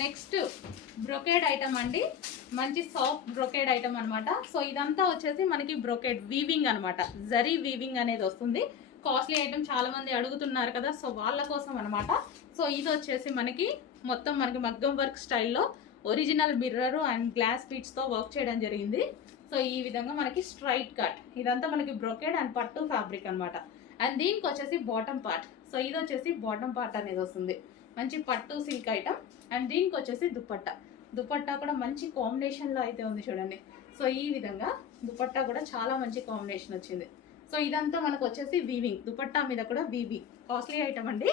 Next brocade item అండి, మంచి soft brocade item అనమాట. సో ఇదంతా వచ్చేసి మనకి బ్రొకేడ్ వీవింగ్ అనమాట, జరీ వీవింగ్ అనేది వస్తుంది. కాస్ట్లీ ఐటమ్ చాలా మంది అడుగుతున్నారు కదా, సో వాళ్ళ కోసం అనమాట. సో ఇది వచ్చేసి మనకి మొత్తం మనకి మగ్గం వర్క్ స్టైల్లో ఒరిజినల్ మిర్రర్ అండ్ గ్లాస్ బీడ్స్తో వర్క్ చేయడం జరిగింది. సో ఈ విధంగా మనకి స్ట్రైట్ కట్, ఇదంతా మనకి బ్రొకేడ్ అండ్ పట్టు ఫ్యాబ్రిక్ అనమాట. అండ్ దీనికి వచ్చేసి బాటమ్ పార్ట్, సో ఇది వచ్చేసి బాటమ్ పార్ట్ అనేది వస్తుంది, మంచి పట్టు సిల్క్ ఐటమ్. అండ్ దీనికి వచ్చేసి దుపట్టా, దుపట్టా కూడా మంచి కాంబినేషన్లో అయితే ఉంది చూడండి. సో ఈ విధంగా దుపట్టా కూడా చాలా మంచి కాంబినేషన్ వచ్చింది. సో ఇదంతా మనకు వచ్చేసి వీవింగ్, దుపట్టా మీద కూడా వీవింగ్, కాస్ట్లీ ఐటమ్ అండి.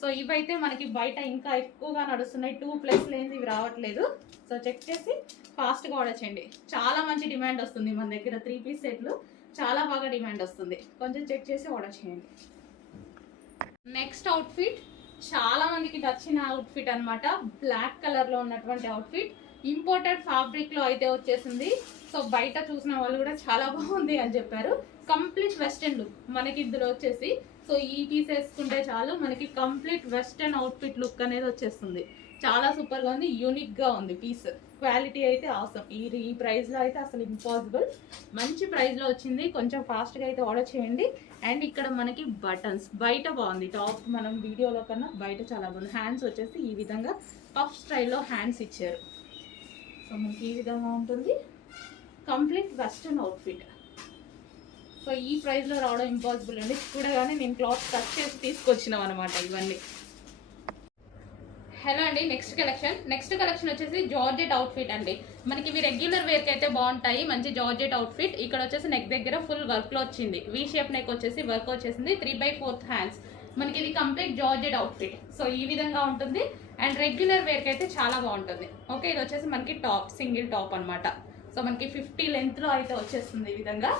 సో ఇవైతే మనకి బయట ఇంకా ఎక్కువగా నడుస్తున్నాయి, 2+ లేనిది ఇవి రావట్లేదు. సో చెక్ చేసి ఫాస్ట్గా ఆర్డర్ చేయండి. చాలా మంచి డిమాండ్ వస్తుంది మన దగ్గర, 3 పీస్ సెట్లు చాలా బాగా డిమాండ్ వస్తుంది. కొంచెం చెక్ చేసి ఆర్డర్ చేయండి. నెక్స్ట్ అవుట్ఫిట్ చాలా మందికి నచ్చిన అవుట్ఫిట్ అనమాట, బ్లాక్ కలర్లో ఉన్నటువంటి అవుట్ఫిట్. ఇంపోర్టెడ్ ఫ్యాబ్రిక్లో అయితే వచ్చేసింది. సో బయట చూసిన వాళ్ళు కూడా చాలా బాగుంది అని చెప్పారు. కంప్లీట్ వెస్టర్న్ లుక్ మనకి ఇందులో వచ్చేసి. సో ఈ పీస్ వేసుకుంటే చాలు మనకి కంప్లీట్ వెస్టర్న్ అవుట్ఫిట్ లుక్ అనేది వచ్చేస్తుంది. చాలా సూపర్గా ఉంది, యూనిక్గా ఉంది పీస్. క్వాలిటీ అయితే అవసరం, ఈ ప్రైస్లో అయితే అసలు ఇంపాసిబుల్. మంచి ప్రైస్లో వచ్చింది, కొంచెం ఫాస్ట్గా అయితే ఆర్డర్ చేయండి. అండ్ ఇక్కడ మనకి బటన్స్ బయట బాగుంది, టాప్ మనం వీడియోలో కన్నా బయట చాలా బాగుంది. హ్యాండ్స్ వచ్చేసి ఈ విధంగా పఫ్ స్టైల్లో హ్యాండ్స్ ఇచ్చారు. సో మనకి ఈ విధంగా ఉంటుంది కంప్లీట్ వెస్టర్న్ అవుట్ఫిట్. సో ఈ ప్రైస్లో రావడం ఇంపాసిబుల్ అండి. చూడగానే నేను క్లాత్ టచ్ చేసి తీసుకొచ్చినాం అనమాట ఇవన్నీ. హలో అండి, నెక్స్ట్ కలెక్షన్ వచ్చేసి జార్జెట్ అవుట్ఫిట్ అండి. మనకి ఇవి రెగ్యులర్ వేర్కి అయితే బాగుంటాయి, మంచి జార్జెట్ అవుట్ఫిట్. ఇక్కడ వచ్చేసి నెక్ దగ్గర ఫుల్ వర్క్లో వచ్చింది, వీ షేప్ నెక్ వచ్చేసి వర్క్ వచ్చేసింది, 3/4 హ్యాండ్స్. మనకి ఇది కంప్లీట్ జార్జెట్ అవుట్ఫిట్. సో ఈ విధంగా ఉంటుంది అండ్ రెగ్యులర్ వేర్కి అయితే చాలా బాగుంటుంది. ఓకే, ఇది వచ్చేసి మనకి టాప్, సింగిల్ టాప్ అనమాట. సో మనకి 50 లెంత్లో అయితే వచ్చేస్తుంది ఈ విధంగా.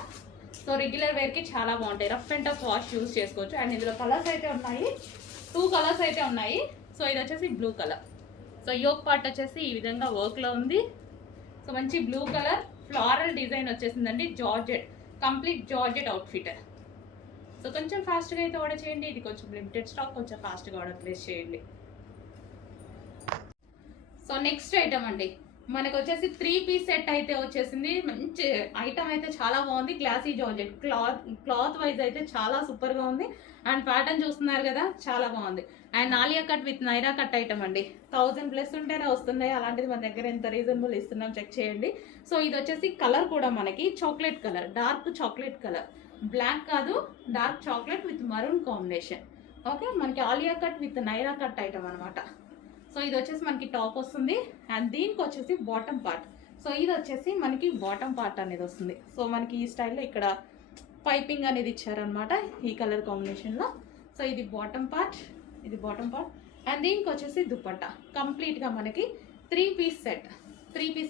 సో రెగ్యులర్ వేర్కి చాలా బాగుంటాయి, rough and tough wash use చేసుకోవచ్చు. అండ్ ఇందులో కలర్స్ అయితే ఉన్నాయి, 2 కలర్స్ అయితే ఉన్నాయి. సో ఇది వచ్చేసి blue colour. So yoke part వచ్చేసి ఈ విధంగా వర్క్లో ఉంది. సో మంచి బ్లూ కలర్ ఫ్లారల్ డిజైన్ వచ్చేసిందండి, georgette, complete georgette outfit. So కొంచెం ఫాస్ట్గా అయితే ఆర్డర్ చేయండి, ఇది కొంచెం లిమిటెడ్ స్టాక్, కొంచెం ఫాస్ట్గా ఆర్డర్ ప్లేస్ చేయండి. సో నెక్స్ట్ ఐటమ్ అండి, మనకు వచ్చేసి 3 పీస్ సెట్ అయితే వచ్చేసింది. మంచి ఐటమ్ అయితే చాలా బాగుంది, గ్లాసీ జార్జెట్. క్లాత్ వైజ్ అయితే చాలా సూపర్గా ఉంది. అండ్ ప్యాటర్న్ చూస్తున్నారు కదా, చాలా బాగుంది. And Alia cut with Naira cut item అండి, 1000+ ఉంటేనే వస్తున్నాయి. అలాంటిది మన దగ్గర ఎంత రీజనబుల్ ఇస్తున్నాం చెక్ చేయండి. సో ఇది వచ్చేసి కలర్ కూడా మనకి chocolate colour, dark chocolate colour, black కాదు, dark chocolate with maroon combination. Okay, మనకి Alia cut with Naira cut item అనమాట. సో ఇది వచ్చేసి మనకి టాప్ వస్తుంది అండ్ దీనికి వచ్చేసి బాటమ్ పార్ట్. సో ఇది వచ్చేసి మనకి బాటమ్ పార్ట్ అనేది వస్తుంది. సో మనకి ఈ స్టైల్లో ఇక్కడ పైపింగ్ అనేది ఇచ్చారనమాట ఈ కలర్ కాంబినేషన్లో. సో ఇది బాటమ్ పార్ట్, ఇది బాటమ్ పార్ట్. అండ్ దీనికి వచ్చేసి దుపట్టా, కంప్లీట్గా మనకి 3 పీస్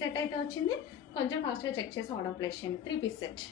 సెట్ అయితే వచ్చింది. కొంచెం ఫాస్ట్గా చెక్ చేసి ఆర్డర్ ప్లేస్ చేయండి. 3 పీస్ సెట్.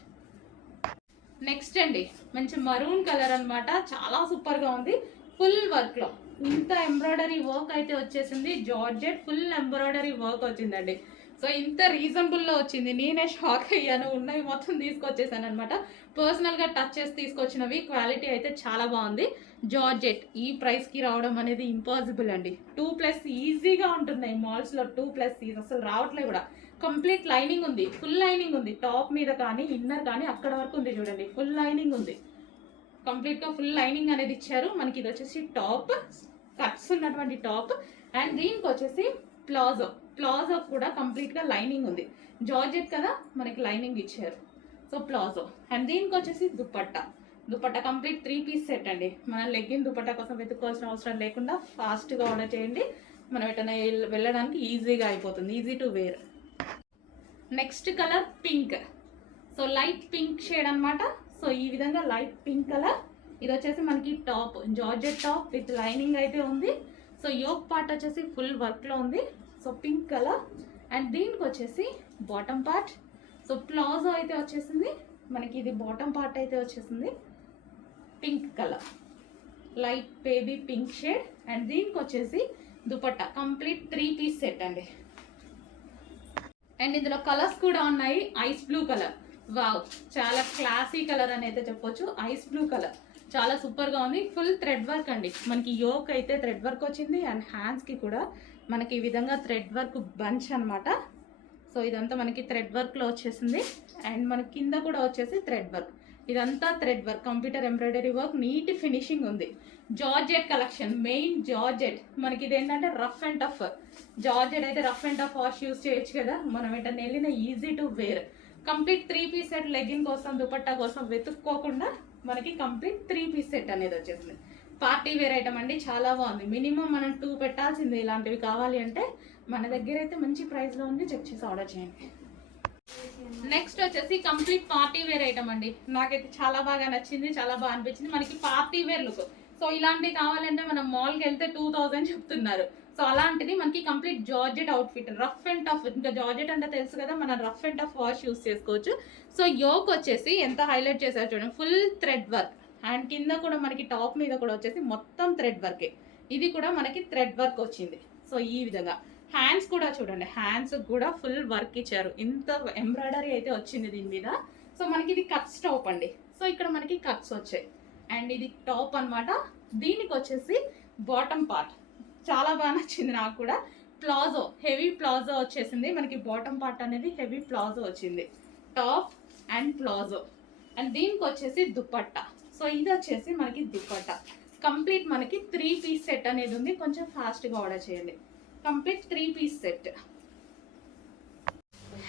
నెక్స్ట్ అండి, మంచి మరూన్ కలర్ అనమాట, చాలా సూపర్గా ఉంది. ఫుల్ వర్క్లో ఇంత ఎంబ్రాయిడరీ వర్క్ అయితే వచ్చేసింది, జార్జెట్ ఫుల్ ఎంబ్రాయిడరీ వర్క్ వచ్చిందండి. సో ఇంత రీజనబుల్లో వచ్చింది, నేనే షాక్ అయ్యాను. ఉన్నవి మొత్తం తీసుకొచ్చేసాను అనమాట, పర్సనల్గా టచ్ చేసి తీసుకొచ్చినవి. క్వాలిటీ అయితే చాలా బాగుంది. జార్జెట్ ఈ ప్రైస్కి రావడం అనేది ఇంపాసిబుల్ అండి. 2+ ఈజీగా ఉంటున్నాయి మాల్స్లో, 2+ అసలు రావట్లేదు కూడా. కంప్లీట్ లైనింగ్ ఉంది, ఫుల్ లైనింగ్ ఉంది, టాప్ మీద కానీ ఇన్నర్ కానీ అక్కడ వరకు ఉంది చూడండి, ఫుల్ లైనింగ్ ఉంది. కంప్లీట్గా ఫుల్ లైనింగ్ అనేది ఇచ్చారు. మనకి ఇది వచ్చేసి టాప్, కట్స్ ఉన్నటువంటి టాప్. అండ్ దీనికి వచ్చేసి ప్లాజో కూడా కంప్లీట్గా లైనింగ్ ఉంది, జార్జెట్ కదా మనకి లైనింగ్ ఇచ్చారు. So palazzo. అండ్ దీనికి వచ్చేసి దుపట్టా కంప్లీట్ 3 పీస్ సెట్ అండి. మనం లెగ్గిన్ దుపట్టా కోసం వెతుక్కోవాల్సిన అవసరం లేకుండా ఫాస్ట్గా ఆర్డర్ చేయండి, మనం ఎటైనా వెళ్ళడానికి ఈజీగా అయిపోతుంది, easy to wear. Next colour pink. So light pink shade అనమాట. సో ఈ విధంగా లైట్ పింక్ కలర్. ఇది వచ్చేసి మనకి top, georgette top with lining అయితే ఉంది. సో యోక్ పార్ట్ వచ్చేసి ఫుల్ వర్క్లో ఉంది. So pink colour. అండ్ దీనికి వచ్చేసి బాటమ్ పార్ట్. సో ప్లాజో అయితే వచ్చేసింది మనకి, ఇది బాటమ్ పార్ట్ అయితే వచ్చేసింది pink colour, light baby pink shade. And దీనికి వచ్చేసి దుపట్టా కంప్లీట్ 3 పీస్ సెట్ అండి. అండ్ ఇందులో కలర్స్ కూడా ఉన్నాయి. ఐస్ బ్లూ కలర్, వావ్, చాలా క్లాసీ కలర్ అని అయితే చెప్పొచ్చు. ఐస్ బ్లూ కలర్ చాలా సూపర్గా ఉంది. ఫుల్ థ్రెడ్ వర్క్ అండి, మనకి యోక్ అయితే థ్రెడ్ వర్క్ వచ్చింది. అండ్ హ్యాండ్స్కి కూడా మనకి ఈ విధంగా థ్రెడ్ వర్క్ బంచ్ అనమాట. సో ఇదంతా మనకి థ్రెడ్ వర్క్లో వచ్చేసింది. అండ్ మనకి కింద కూడా వచ్చేసి థ్రెడ్ వర్క్, ఇదంతా thread work, computer embroidery work, neat finishing ఉంది. Georgette collection, main georgette. మనకి ఇది ఏంటంటే రఫ్ అండ్ టఫ్ జార్జెట్ అయితే rough and tough wash use చేయొచ్చు కదా, మనం ఏంటంటే వెళ్ళిన easy to wear. Complete 3 piece set, legging కోసం దుపట్టా కోసం వెతుక్కోకుండా మనకి కంప్లీట్ 3 పీస్ సెట్ అనేది వచ్చేసింది. పార్టీ వేర్ ఐటమ్ అండి, చాలా బాగుంది. మినిమం మనం 2 పెట్టాల్సింది ఇలాంటివి కావాలి అంటే. మన దగ్గర అయితే మంచి ప్రైస్లో ఉంది, చెక్ చేసి ఆర్డర్ చేయండి. నెక్స్ట్ వచ్చేసి కంప్లీట్ పార్టీ వేర్ ఐటమ్ అండి. నాకైతే చాలా బాగా నచ్చింది, చాలా బాగా అనిపించింది. మనకి పార్టీ వేర్ లుక్. సో ఇలాంటివి కావాలంటే మనం మాల్కి వెళ్తే 2000 చెప్తున్నారు. సో అలాంటిది మనకి complete georgette outfit, rough and tough. ఇంకా జార్జెట్ అంటే తెలుసు కదా, మనం rough and tough wash use చేసుకోవచ్చు. సో యోక్ వచ్చేసి ఎంత హైలైట్ చేశారు చూడండి, ఫుల్ థ్రెడ్ వర్క్. అండ్ కింద కూడా మనకి టాప్ మీద కూడా వచ్చేసి మొత్తం థ్రెడ్ వర్కే. ఇది కూడా మనకి థ్రెడ్ వర్క్ వచ్చింది. సో ఈ విధంగా హ్యాండ్స్ కూడా చూడండి, హ్యాండ్స్ కూడా ఫుల్ వర్క్ ఇచ్చారు. ఇంత ఎంబ్రాయిడరీ అయితే వచ్చింది దీని మీద. సో మనకి ఇది కట్స్ టాప్ అండి. సో ఇక్కడ మనకి కట్స్ వచ్చాయి. అండ్ ఇది టాప్ అనమాట. దీనికి వచ్చేసి బాటమ్ పార్ట్ చాలా బాగా నచ్చింది నాకు కూడా. ప్లాజో, హెవీ ప్లాజో వచ్చేసింది మనకి. బాటమ్ పార్ట్ అనేది హెవీ ప్లాజో వచ్చింది, టాప్ అండ్ ప్లాజో. అండ్ దీనికి వచ్చేసి దుపట్టా. సో ఇది వచ్చేసి మనకి దుపట్టా. కంప్లీట్ మనకి 3 పీస్ సెట్ అనేది ఉంది. కొంచెం ఫాస్ట్గా ఆర్డర్ చేయండి. Complete 3 piece set.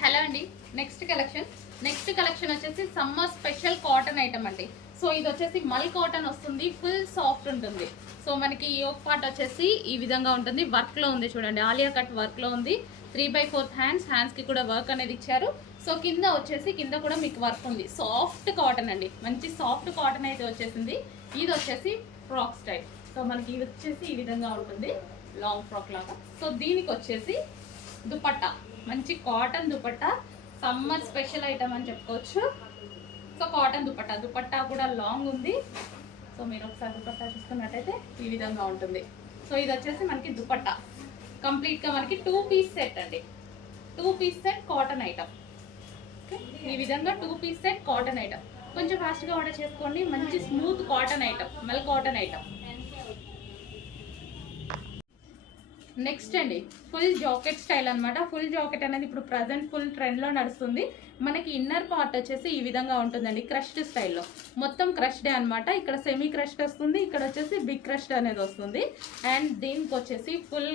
హలో అండి, నెక్స్ట్ కలెక్షన్ వచ్చేసి సమ్మర్ స్పెషల్ కాటన్ ఐటమ్ అండి. సో ఇది వచ్చేసి మల్ కాటన్ వస్తుంది, ఫుల్ సాఫ్ట్ ఉంటుంది. సో మనకి ఈ యోక్ పార్ట్ వచ్చేసి ఈ విధంగా ఉంటుంది, వర్క్లో ఉంది చూడండి, ఆలియా కట్ వర్క్లో ఉంది. 3/4 హ్యాండ్స్కి కూడా వర్క్ అనేది ఇచ్చారు. సో కింద వచ్చేసి కింద కూడా మీకు వర్క్ ఉంది. సాఫ్ట్ కాటన్ అండి, మంచి సాఫ్ట్ కాటన్ అయితే వచ్చేసింది. ఇది వచ్చేసి ఫ్రాక్ స్టైల్. సో మనకి ఇది వచ్చేసి ఈ విధంగా ఉంటుంది, లాంగ్ ఫ్రాక్ లాగా. సో దీనికి వచ్చేసి దుపట్టా, మంచి cotton dupatta, summer special item అని చెప్పుకోవచ్చు. సో కాటన్ దుపట్టా కూడా లాంగ్ ఉంది. సో మీరు ఒకసారి దుపట్టా చూసుకున్నట్టయితే ఈ విధంగా ఉంటుంది. సో ఇది వచ్చేసి మనకి దుపట్టా కంప్లీట్గా మనకి 2 పీస్ సెట్ అండి. 2 పీస్ సెట్ కాటన్ ఐటమ్. ఈ విధంగా 2 పీస్ సెట్ కాటన్ ఐటమ్. కొంచెం ఫాస్ట్గా ఆర్డర్ చేసుకోండి. మంచి స్మూత్ కాటన్ ఐటమ్, మల్ కాటన్ ఐటమ్. నెక్స్ట్ అండి, ఫుల్ జాకెట్ స్టైల్ అనమాట. ఫుల్ జాకెట్ అనేది ఇప్పుడు ప్రజెంట్ ఫుల్ ట్రెండ్లో నడుస్తుంది. మనకి ఇన్నర్ పార్ట్ వచ్చేసి ఈ విధంగా ఉంటుందండి, క్రష్డ్ స్టైల్లో. మొత్తం క్రష్డే అనమాట. ఇక్కడ సెమీ క్రష్డ్ వస్తుంది, ఇక్కడ వచ్చేసి బిగ్ క్రష్డ్ అనేది వస్తుంది. అండ్ దీనికి వచ్చేసి ఫుల్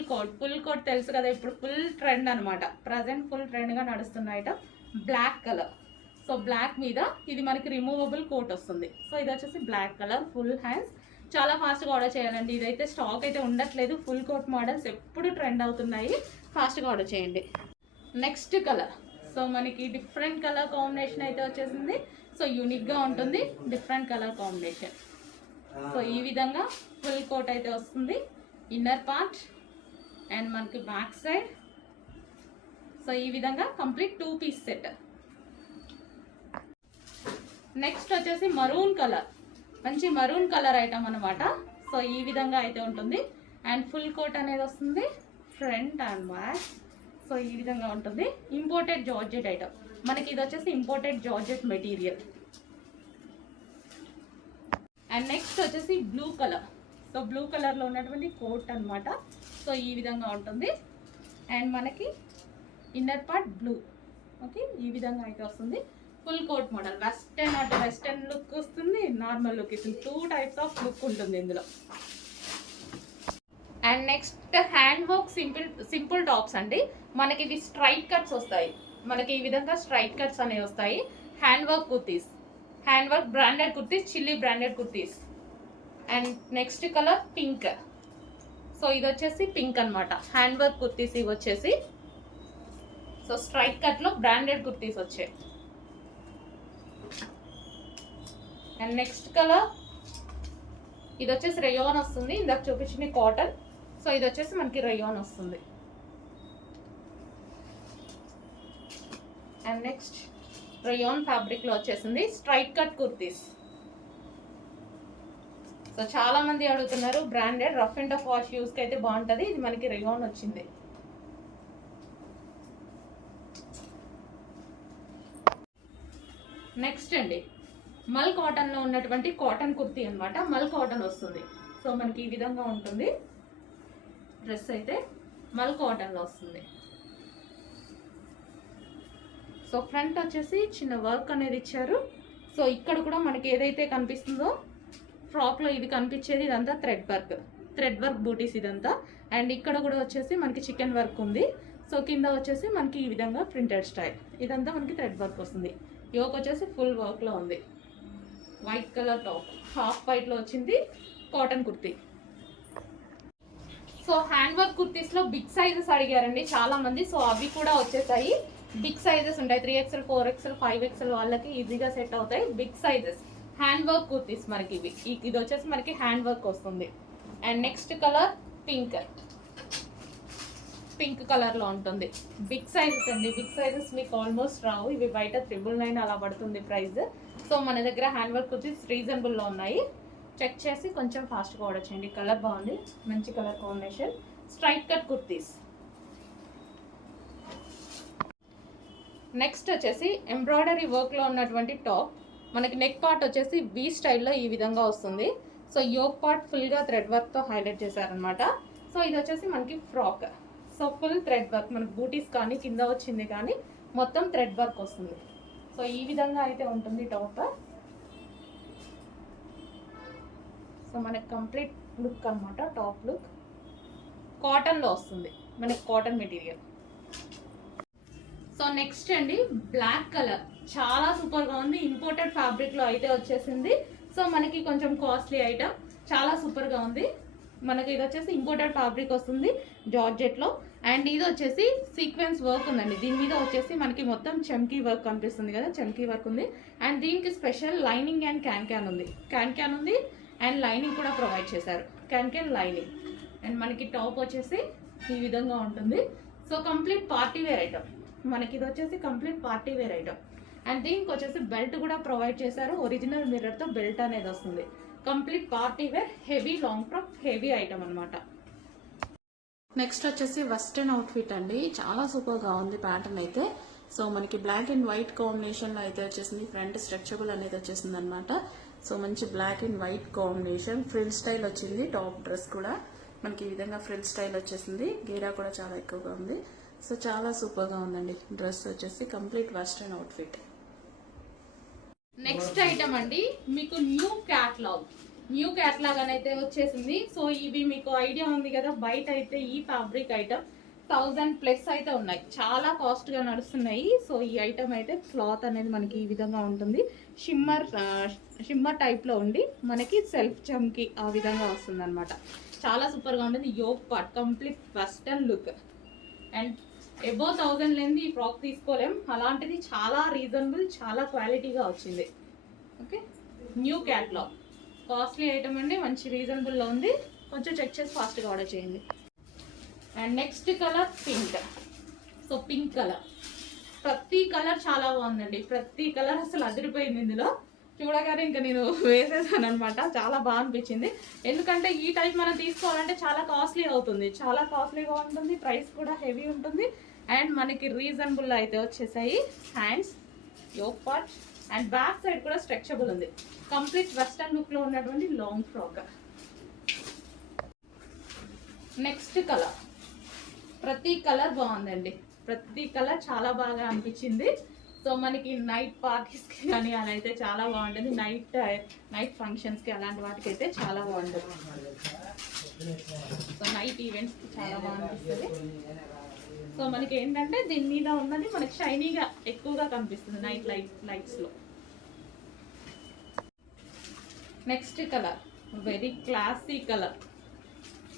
కోట్ తెలుసు కదా, ఇప్పుడు ఫుల్ ట్రెండ్ అనమాట. ప్రజెంట్ ఫుల్ ట్రెండ్గా నడుస్తున్న item black colour. So black మీద ఇది మనకి రిమూవబుల్ కోట్ వస్తుంది. సో ఇది వచ్చేసి బ్లాక్ కలర్, ఫుల్ హ్యాండ్స్. చాలా ఫాస్ట్గా ఆర్డర్ చేయాలండి. ఇదైతే స్టాక్ అయితే ఉండట్లేదు. ఫుల్ కోట్ మోడల్స్ ఎప్పుడు ట్రెండ్ అవుతున్నాయి, ఫాస్ట్గా ఆర్డర్ చేయండి. నెక్స్ట్ కలర్, సో మనకి డిఫరెంట్ కలర్ కాంబినేషన్ అయితే వచ్చేసింది. సో యూనిక్గా ఉంటుంది, డిఫరెంట్ కలర్ కాంబినేషన్. సో ఈ విధంగా ఫుల్ కోట్ అయితే వస్తుంది, ఇన్నర్ పార్ట్ అండ్ మనకి బ్యాక్ సైడ్. సో ఈ విధంగా కంప్లీట్ 2 పీస్ సెట్. నెక్స్ట్ వచ్చేసి మరూన్ కలర్, మంచి మరూన్ కలర్ ఐటమ్ అనమాట. సో ఈ విధంగా అయితే ఉంటుంది. అండ్ ఫుల్ కోట్ అనేది వస్తుంది, ఫ్రంట్ అండ్ బ్యాక్. సో ఈ విధంగా ఉంటుంది. ఇంపోర్టెడ్ జార్జెట్ ఐటమ్ మనకి. ఇది వచ్చేసి imported georgette material. And next వచ్చేసి బ్లూ కలర్. సో బ్లూ కలర్లో ఉన్నటువంటి కోట్ అనమాట. సో ఈ విధంగా ఉంటుంది. అండ్ మనకి ఇన్నర్ పార్ట్ బ్లూ. ఓకే, ఈ విధంగా అయితే వస్తుంది. Full coat model, western look వస్తుంది, నార్మల్ లుక్ ఇస్తుంది. 2 టైప్స్ ఆఫ్ లుక్ ఉంటుంది ఇందులో. And next hand work simple tops అండి. మనకి ఇవి స్ట్రైట్ కట్స్ వస్తాయి. మనకి ఈ విధంగా స్ట్రైట్ కట్స్ అనేవి వస్తాయి. Hand work kurtis, hand work branded kurtis, chilli branded kurtis. And next colour pink. So ఇది వచ్చేసి పింక్ అనమాట. హ్యాండ్ వర్క్ కుర్తీస్ ఇవి వచ్చేసి. సో స్ట్రైట్ కట్లో బ్రాండెడ్ కుర్తీస్ వచ్చాయి. అండ్ నెక్స్ట్ కలర్, ఇది వచ్చేసి రేయాన్ వస్తుంది. ఇందాక చూపించింది కాటన్. సో ఇది వచ్చేసి మనకి రేయాన్ వస్తుంది. అండ్ నెక్స్ట్ రేయాన్ ఫ్యాబ్రిక్లో వచ్చేసింది స్ట్రైట్ కట్ కుర్తీస్. సో చాలా మంది అడుగుతున్నారు, branded rough and tough wash యూస్కి అయితే బాగుంటుంది. ఇది మనకి రేయాన్ వచ్చింది. నెక్స్ట్ అండి, మల్ కాటన్లో ఉన్నటువంటి కాటన్ కుర్తీ అనమాట. మల్ కాటన్ వస్తుంది. సో మనకి ఈ విధంగా ఉంటుంది డ్రెస్ అయితే. మల్ కాటన్లో వస్తుంది. సో ఫ్రంట్ వచ్చేసి చిన్న వర్క్ అనేది ఇచ్చారు. సో ఇక్కడ కూడా మనకి ఏదైతే కనిపిస్తుందో ఫ్రాక్లో ఇది కనిపించేది ఇదంతా థ్రెడ్ వర్క్ బూటీస్ ఇదంతా. అండ్ ఇక్కడ కూడా వచ్చేసి మనకి చికెన్ వర్క్ ఉంది. సో కింద వచ్చేసి మనకి ఈ విధంగా ప్రింటెడ్ స్టైల్ ఇదంతా మనకి థ్రెడ్ వర్క్ వస్తుంది. యోక్ వచ్చేసి ఫుల్ వర్క్లో ఉంది. వైట్ కలర్ టాప్, హాఫ్ వైట్లో వచ్చింది, cotton kurti. So hand work కుర్తీస్లో బిగ్ సైజెస్ అడిగారండి చాలామంది. సో అవి కూడా వచ్చేసాయి. బిగ్ సైజెస్ ఉంటాయి, 3XL 4XL 5XL వాళ్ళకి ఈజీగా సెట్ అవుతాయి. Big sizes hand work kurtis మనకి ఇవి. ఇది వచ్చేసి మనకి హ్యాండ్ వర్క్ వస్తుంది. అండ్ నెక్స్ట్ కలర్ పింక్ కలర్లో ఉంటుంది. బిగ్ సైజెస్ అండి. బిగ్ సైజెస్ మీకు ఆల్మోస్ట్ రావు, ఇవి బయట 999 అలా పడుతుంది ప్రైస్. సో మన దగ్గర హ్యాండ్ వర్క్ కుర్తీస్ రీజనబుల్లో ఉన్నాయి. చెక్ చేసి కొంచెం ఫాస్ట్గా ఆర్డర్ చేయండి. కలర్ బాగుంది, మంచి colour combination. Straight cut kurtis. Next వచ్చేసి ఎంబ్రాయిడరీ వర్క్లో ఉన్నటువంటి టాప్. మనకి నెక్ పార్ట్ వచ్చేసి వి స్టైల్లో ఈ విధంగా వస్తుంది. సో యోక్ పార్ట్ ఫుల్గా థ్రెడ్ వర్క్తో హైలైట్ చేశారనమాట. సో ఇది వచ్చేసి మనకి frock. So full thread work, మనకి బూటీస్ కానీ కింద వచ్చింది కానీ మొత్తం థ్రెడ్ వర్క్ వస్తుంది. సో ఈ విధంగా అయితే ఉంటుంది టాప్. సో మనకి కంప్లీట్ లుక్ అనమాట, టాప్ లుక్. కాటన్లో వస్తుంది, మనకి కాటన్ మెటీరియల్. సో నెక్స్ట్ అండి బ్లాక్ కలర్, చాలా సూపర్గా ఉంది. ఇంపోర్టెడ్ ఫ్యాబ్రిక్లో అయితే వచ్చేసింది. సో మనకి కొంచెం కాస్ట్లీ ఐటమ్, చాలా సూపర్గా ఉంది. మనకి ఇది వచ్చేసి ఇంపోర్టెడ్ ఫ్యాబ్రిక్ వస్తుంది జార్జెట్లో. అండ్ ఇది వచ్చేసి సీక్వెన్స్ వర్క్ ఉందండి. దీని మీద వచ్చేసి మనకి మొత్తం చమ్కీ వర్క్ కనిపిస్తుంది కదా, చమ్కీ వర్క్ ఉంది. అండ్ దీనికి స్పెషల్ లైనింగ్ అండ్ క్యాన్ ఉంది. క్యాన్ ఉంది అండ్ లైనింగ్ కూడా ప్రొవైడ్ చేశారు, క్యాన్ లైనింగ్. అండ్ మనకి టాప్ వచ్చేసి ఈ విధంగా ఉంటుంది. So complete party wear item మనకి. ఇది వచ్చేసి complete party wear item. And దీనికి వచ్చేసి బెల్ట్ కూడా ప్రొవైడ్ చేశారు, ఒరిజినల్ మిర్రర్తో బెల్ట్ అనేది వస్తుంది. Complete party wear heavy long frock, heavy item అనమాట. నెక్స్ట్ వచ్చేసి వెస్టర్న్ అవుట్ఫిట్ అండి, చాలా సూపర్గా ఉంది ప్యాటర్న్ అయితే. సో మనకి బ్లాక్ అండ్ వైట్ కాంబినేషన్లో అయితే వచ్చేసింది. ఫ్రంట్ స్ట్రెచబుల్ అనేది వచ్చేసింది అనమాట. సో మంచి black and white combination, frill style వచ్చింది. టాప్ డ్రెస్ కూడా మనకి ఈ విధంగా ఫ్రిల్ స్టైల్ వచ్చేసింది. గేరా కూడా చాలా ఎక్కువగా ఉంది. సో చాలా సూపర్గా ఉందండి డ్రెస్ వచ్చేసి. Complete western outfit. Next item అండి మీకు న్యూ క్యాట్లాగ్ అని అయితే వచ్చేసింది. సో ఇవి మీకు ఐడియా ఉంది కదా, బయట అయితే ఈ ఫ్యాబ్రిక్ ఐటమ్ 1000+ అయితే ఉన్నాయి, చాలా కాస్ట్గా నడుస్తున్నాయి. సో ఈ ఐటమ్ అయితే క్లాత్ అనేది మనకి ఈ విధంగా ఉంటుంది. షిమ్మర్ టైప్లో ఉండి మనకి సెల్ఫ్ చమ్కి ఆ విధంగా వస్తుంది అనమాట. చాలా సూపర్గా ఉంటుంది. Yoke part complete western look. And above 1000 లేని ఈ ఫ్రాక్ తీసుకోలేం, అలాంటిది చాలా రీజనబుల్, చాలా క్వాలిటీగా వచ్చింది. Okay, new catalogue, costly item అండి, మంచి రీజనబుల్లో ఉంది. కొంచెం చెక్ చేసి ఫాస్ట్గా ఆర్డర్ చేయండి. And next colour pink. So pink colour, ప్రతి కలర్ చాలా బాగుందండి. ప్రతి కలర్ అసలు అదిరిపోయింది. ఇందులో చూడగానే ఇంకా నేను వేసేసాను అనమాట. చాలా బాగా అనిపించింది. ఎందుకంటే ఈ టైప్ మనం తీసుకోవాలంటే చాలా కాస్ట్లీ అవుతుంది, చాలా కాస్ట్లీగా ఉంటుంది. ప్రైస్ కూడా హెవీ ఉంటుంది. అండ్ మనకి రీజనబుల్ అయితే వచ్చేసాయి. Hands, yoke part and back side కూడా స్ట్రెచబుల్ ఉంది. కంప్లీట్ వెస్టర్న్ లుక్లో ఉన్నటువంటి లాంగ్ ఫ్రాక్. నెక్స్ట్ కలర్, ప్రతి కలర్ బాగుందండి, ప్రతి కలర్ చాలా బాగా అనిపించింది. సో మనకి నైట్ పార్టీస్కి కానీ అలా అయితే చాలా బాగుంటుంది. నైట్ ఫంక్షన్స్కి అలాంటి వాటికి అయితే చాలా బాగుంటుంది. సో నైట్ ఈవెంట్స్కి చాలా బాగా అనిపిస్తుంది. సో మనకి ఏంటంటే దీని మీద ఉన్నది మనకి షైనీగా ఎక్కువగా కనిపిస్తుంది నైట్ లైట్స్లో. Next colour very classy colour.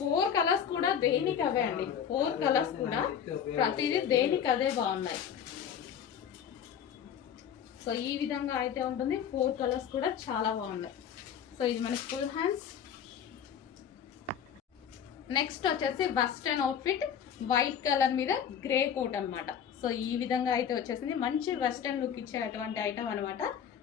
4 colours కూడా దేనికి అవే అండి. 4 కలర్స్ కూడా ప్రతిదీ దేనికి అదే బాగున్నాయి. సో ఈ విధంగా అయితే ఉంటుంది. 4 కలర్స్ కూడా చాలా బాగున్నాయి. సో ఇది మనకి ఫుల్ హ్యాండ్స్. నెక్స్ట్ వచ్చేసి వెస్టర్న్ అవుట్ఫిట్, వైట్ కలర్ మీద గ్రే కోట్ అనమాట. సో ఈ విధంగా అయితే వచ్చేసింది. మంచి వెస్టర్న్ లుక్ ఇచ్చేటువంటి ఐటమ్ అనమాట.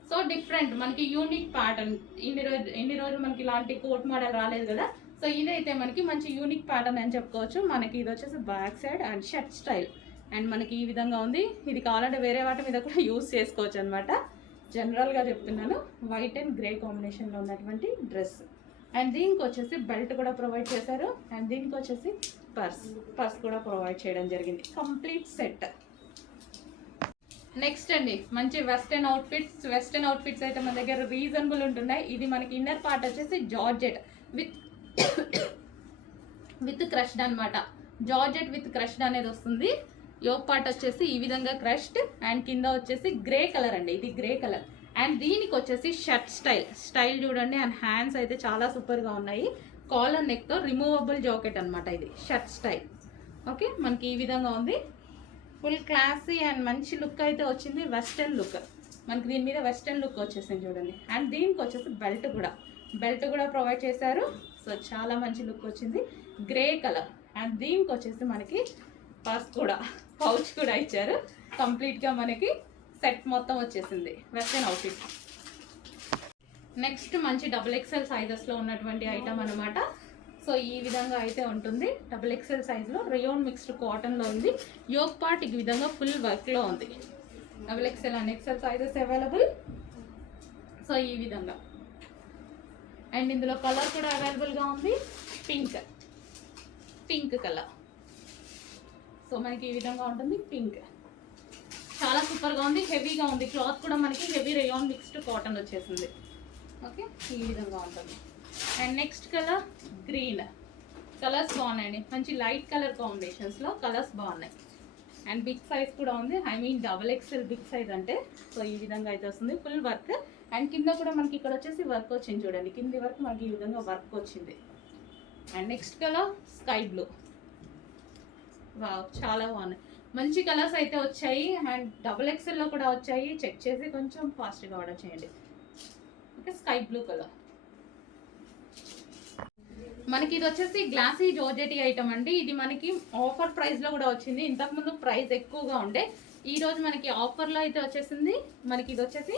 సో డిఫరెంట్, మనకి యూనిక్ ప్యాటర్న్. ఇన్ని రోజులు మనకి ఇలాంటి కోట్ మోడల్ రాలేదు కదా. సో ఇదైతే మనకి మంచి యూనిక్ ప్యాటర్న్ అని చెప్పుకోవచ్చు. మనకి ఇది వచ్చేసి back side and shirt style. And మనకి ఈ విధంగా ఉంది. ఇది కావాలంటే వేరే వాటి మీద కూడా యూస్ చేసుకోవచ్చు అనమాట. జనరల్గా చెప్తున్నాను. వైట్ అండ్ గ్రే కాంబినేషన్లో ఉన్నటువంటి డ్రెస్. అండ్ దీనికి వచ్చేసి బెల్ట్ కూడా ప్రొవైడ్ చేశారు. అండ్ దీనికి వచ్చేసి పర్స్ కూడా ప్రొవైడ్ చేయడం జరిగింది. Complete set. నెక్స్ట్ అండి మంచి వెస్టర్న్ అవుట్ఫిట్స్ అయితే మన దగ్గర రీజనబుల్ ఉంటున్నాయి. ఇది మనకి ఇన్నర్ పార్ట్ వచ్చేసి జార్జెట్ విత్ క్రష్డ్ అనమాట. జార్జెట్ విత్ క్రష్డ్ అనేది వస్తుంది. యోక్ పార్ట్ వచ్చేసి ఈ విధంగా క్రష్డ్ అండ్ కింద వచ్చేసి గ్రే కలర్ అండి, ఇది గ్రే కలర్. అండ్ దీనికి వచ్చేసి షర్ట్ స్టైల్ చూడండి. అండ్ హ్యాండ్స్ అయితే చాలా సూపర్గా ఉన్నాయి. కాలర్ నెక్తో రిమూవబుల్ జాకెట్ అనమాట, ఇది షర్ట్ స్టైల్. ఓకే, మనకి ఈ విధంగా ఉంది. ఫుల్ క్లాసీ అండ్ మంచి లుక్ అయితే వచ్చింది. వెస్టర్న్ లుక్ మనకి దీని మీద వెస్టర్న్ లుక్ వచ్చేసింది చూడండి. అండ్ దీనికి వచ్చేసి బెల్ట్ కూడా ప్రొవైడ్ చేశారు. సో చాలా మంచి లుక్ వచ్చింది, గ్రే కలర్. అండ్ దీనికి వచ్చేసి మనకి పౌచ్ కూడా ఇచ్చారు. కంప్లీట్గా మనకి సెట్ మొత్తం వచ్చేసింది వెస్టర్న్ అవుట్ఫిట్. నెక్స్ట్ మంచి XXL సైజెస్లో ఉన్నటువంటి ఐటమ్ అనమాట. సో ఈ విధంగా అయితే ఉంటుంది. XXL సైజ్లో రేయాన్ మిక్స్డ్ కాటన్లో ఉంది. యోక్ పార్ట్ ఈ విధంగా ఫుల్ వర్క్లో ఉంది. XXL and XL sizes available. So ఈ విధంగా. అండ్ ఇందులో కలర్ కూడా అవైలబుల్గా ఉంది, పింక్ కలర్. సో మనకి ఈ విధంగా ఉంటుంది, పింక్. చాలా సూపర్గా ఉంది, హెవీగా ఉంది. క్లాత్ కూడా మనకి హెవీ రేయాన్ మిక్స్డ్ కాటన్ వచ్చేసింది. ఓకే, ఈ విధంగా ఉంటుంది. And next colour green. Colours బాగున్నాయండి, మంచి లైట్ కలర్ కాంబినేషన్స్లో కలర్స్ బాగున్నాయి. అండ్ బిగ్ సైజ్ కూడా ఉంది, XXL బిగ్ సైజ్ అంటే. సో ఈ విధంగా అయితే వస్తుంది, ఫుల్ వర్క్. అండ్ కింద కూడా మనకి ఇక్కడ వచ్చేసి వర్క్ వచ్చింది చూడండి, కింది వరకు మనకి ఈ విధంగా వర్క్ వచ్చింది. And next colour sky blue. Wow, చాలా బాగున్నాయి, మంచి కలర్స్ అయితే వచ్చాయి. అండ్ XXLలో కూడా వచ్చాయి. చెక్ చేసి కొంచెం ఫాస్ట్గా ఆర్డర్ చేయండి. Okay, sky blue colour. మనకి ఇది వచ్చేసి గ్లాసీ జార్జెట్ ఐటమ్ అండి. ఇది మనకి ఆఫర్ ప్రైస్లో కూడా వచ్చింది. ఇంతకుముందు ప్రైస్ ఎక్కువగా ఉండే, ఈరోజు మనకి ఆఫర్లో అయితే వచ్చేసింది. మనకి ఇది వచ్చేసి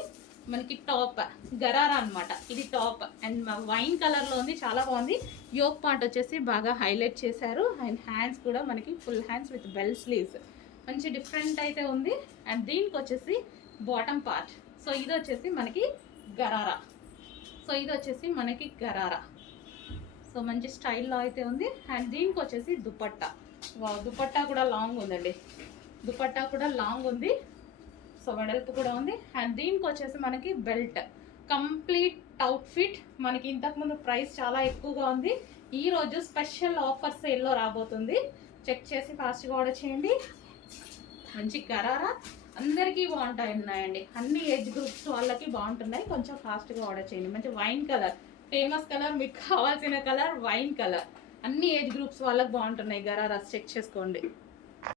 మనకి టాప్ గరారా అనమాట. ఇది టాప్ అండ్ వైన్ కలర్లో ఉంది, చాలా బాగుంది. యోక్ పార్ట్ వచ్చేసి బాగా హైలైట్ చేశారు. అండ్ హ్యాండ్స్ కూడా మనకి full hands with bell sleeves, మంచి డిఫరెంట్ అయితే ఉంది. అండ్ దీనికి వచ్చేసి బాటమ్ పార్ట్. సో ఇది వచ్చేసి మనకి గరారా. సో మంచి స్టైల్లో అయితే ఉంది. అండ్ దీనికి వచ్చేసి దుపట్టా. దుపట్టా కూడా లాంగ్ ఉందండి, సో వెడల్పు కూడా ఉంది. అండ్ దీనికి వచ్చేసి మనకి బెల్ట్. Complete outfit. మనకి ఇంతకుముందు ప్రైస్ చాలా ఎక్కువగా ఉంది, ఈరోజు స్పెషల్ ఆఫర్ సేల్లో రాబోతుంది. చెక్ చేసి ఫాస్ట్గా ఆర్డర్ చేయండి. మంచి గరారా అందరికీ బాగుంటాయండి, అన్ని ఏజ్ గ్రూప్స్ వాళ్ళకి బాగుంటున్నాయి. కొంచెం ఫాస్ట్గా ఆర్డర్ చేయండి. మంచి వైన్ కలర్, ఫేమస్ కలర్, మీకు కావాల్సిన కలర్ వైన్ కలర్. అన్ని ఏజ్ గ్రూప్స్ వాళ్ళకి బాగుంటున్నాయి గరారాస్. చెక్ చేసుకోండి.